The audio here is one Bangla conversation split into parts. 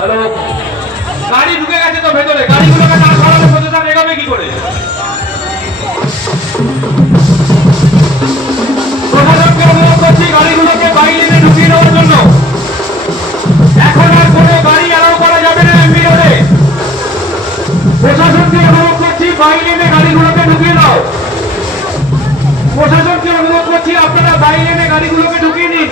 হ্যালো। গাড়ি ঢুকে গেছে তো ভেতরে। গাড়িগুলোকে না সরালে সোজা এগোবে কি করে? প্রশাসনকে অনুরোধ করছি গাড়িগুলোকে বাইক ঢুকিয়ে নেওয়ার জন্য। এখন কোনো গাড়ি অ্যালাউ করা যাবে না এমবি রোডে অনুরোধ করছি বাইক লেনে গাড়িগুলোকে ঢুকিয়ে দাও। প্রশাসনকে অনুরোধ করছি আপনারা বাইক লেনে গাড়িগুলোকে ঢুকিয়ে নিন।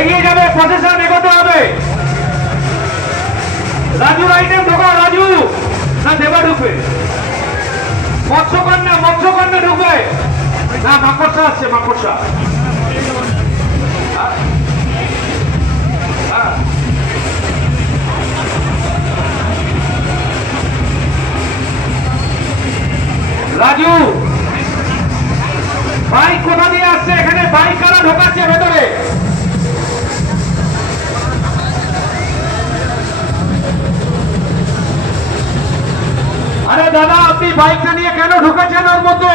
এগিয়ে যাবে প্রসেশন এগোতে হবে। রাজুর আইটেম ঢোকা রাজু। না, দেবা ঢুকবে। মৎস্যকন্যা মৎস্যকন্যা ঢুকবে। না, মাকড়সা আসছে, মাকড়সা। রাজু। বাইক কোথা দিয়ে আসছে? এখানে বাইক কারা ঢোকাচ্ছে ভেতরে? আরে দাদা আপনি বাইকটা নিয়ে কেন ঢুকেছেন ওর মধ্যে?